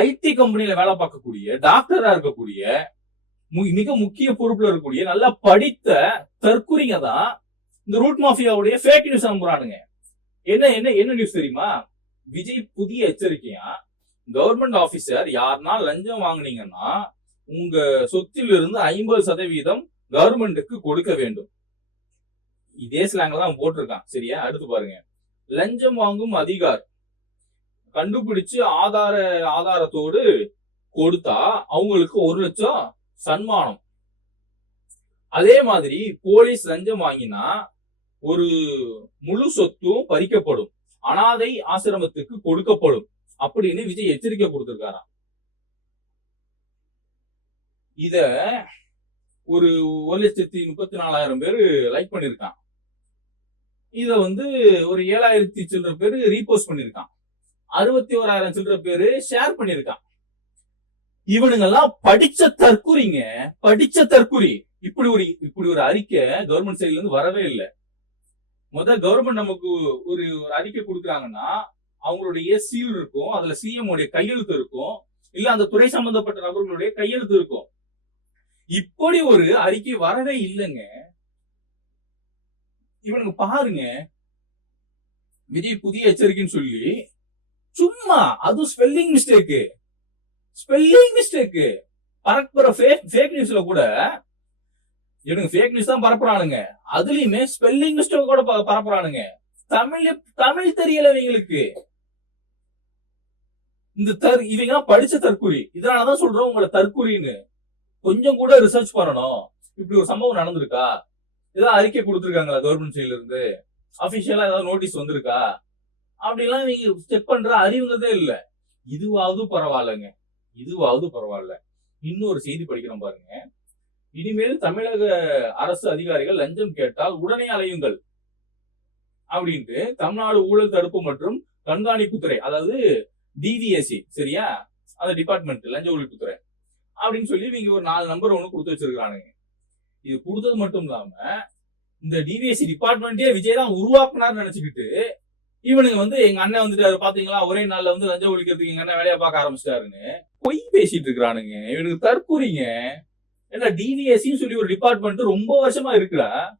ID கம்பெனில வேலை பார்க்கக்கூடிய டாக்டரா இருக்கக்கூடிய மிக முக்கிய பொறுப்புல இருக்கக்கூடிய நல்லா படித்த தற்குறிங்க தான் இந்த ரூட் மாஃபியாவுடைய ஃபேக் நியூஸ் அனுப்புறானுங்க. என்ன என்ன என்ன நியூஸ் தெரியுமா? விஜய் புதிய எச்சரிக்கையா, கவர்மெண்ட் ஆபீசர் யாருன்னா லஞ்சம் வாங்குனீங்கன்னா உங்க சொத்தில் இருந்து 50% கவர்மெண்ட்டுக்கு கொடுக்க வேண்டும். இதே ஸ்லாங்ல தான் போட்டிருக்கான். சரியா? அடுத்து பாருங்க. லஞ்சம் வாங்கும் அதிகார் கண்டுபிடிச்சு ஆதாரத்தோடு கொடுத்தா அவங்களுக்கு 1 லட்சம் சன்மானம். அதே மாதிரி போலீஸ் லஞ்சம் வாங்கினா ஒரு முழு சொத்தும் பறிக்கப்படும், அனாதை ஆசிரமத்துக்கு கொடுக்கப்படும் அப்படின்னு விஜய் எச்சரிக்கை கொடுத்திருக்காராம். இத ஒரு 1,34,000 பேரு லைக் பண்ணிருக்கான். இத ஒரு 7,000 சில்லற பேரு ரீபோஸ்ட் பண்ணிருக்கான். 61,000 சில்லற பேரு ஷேர் பண்ணிருக்கான். இவனுங்கெல்லாம் படிச்ச தற்குறிங்க, படிச்ச தற்குறி. இப்படி ஒரு அறிக்கை கவர்மெண்ட் சைட்ல இருந்து வரவே இல்லை. முதல் கவர்மெண்ட் நமக்கு ஒரு அறிக்கை கொடுக்குறாங்கன்னா அவங்களுடைய சீல் இருக்கும், அதுல சிஎம் உடைய கையெழுத்து இருக்கும், இல்ல அந்த துறை சம்பந்தப்பட்ட நபர்களுடைய கையெழுத்து இருக்கும். இப்படி ஒரு அறிக்கை வரவே இல்லைங்க. இவனுக்கு பாருங்க, விஜய் புதிய எச்சரிக்கைன்னு சொல்லி சும்மா அதுவும் ஸ்பெல்லிங் மிஸ்டேக் பரப்புற ஃபேக் நியூஸ்ல கூட இவனுங்க ஃபேக் நியூஸ் தான் பரப்புறானுங்க. அதுலயுமே ஸ்பெல்லிங் மிஸ்டேக் கூட பரப்புறானுங்க. தமிழ் தெரியல இவங்களுக்கு. இவங்க படிச்ச தற்குறி. இதனாலதான் சொல்றோம் உங்களை தற்குறின்னு. கொஞ்சம் கூட ரிசர்ச் பண்ணணும். இப்படி ஒரு சம்பவம் நடந்திருக்கா, ஏதாவது அறிக்கை கொடுத்திருக்காங்களா கவர்மெண்ட் சைட்ல இருந்து, அபிஷியலா ஏதாவது நோட்டீஸ் வந்திருக்கா அப்படிலாம் நீங்க செக் பண்ற அறிவுங்கிறதே இல்ல. இதுவாவது பரவாயில்ல. இன்னொரு செய்தி படிக்கிறோம் பாருங்க. இனிமேல் தமிழக அரசு அதிகாரிகள் லஞ்சம் கேட்டால் உடனே அலையுங்கள் அப்படின்ட்டு தமிழ்நாடு ஊழல் தடுப்பு மற்றும் கண்காணிப்புத்துறை, அதாவது டிவிஎஸ்சி, சரியா, அந்த டிபார்ட்மெண்ட் லஞ்ச ஒழிப்புத்துறை அப்படின்னு சொல்லி இவங்க ஒரு 4 நம்பர் ஒண்ணு கொடுத்து வச்சிருக்கானுங்க. இது கொடுத்தது மட்டும் இல்லாம இந்த டிவிஎஸ்சி டிபார்ட்மெண்டே விஜய் தான் உருவாக்குனார்னு நினைச்சுக்கிட்டு இவனுங்க எங்க அண்ணன் வந்துட்டாரு பாத்தீங்களா, ஒரே நாள்ல லஞ்ச ஒழிக்கிறதுக்கு எங்க அண்ணன் வேலையா பார்க்க ஆரம்பிச்சிட்டாருன்னு பொய் பேசிட்டு இருக்கிறானுங்க. இவனுக்கு தற்கூறிங்க. ஏன்னா டிவிஎஸ்சின்னு சொல்லி ஒரு டிபார்ட்மெண்ட் ரொம்ப வருஷமா இருக்குடா.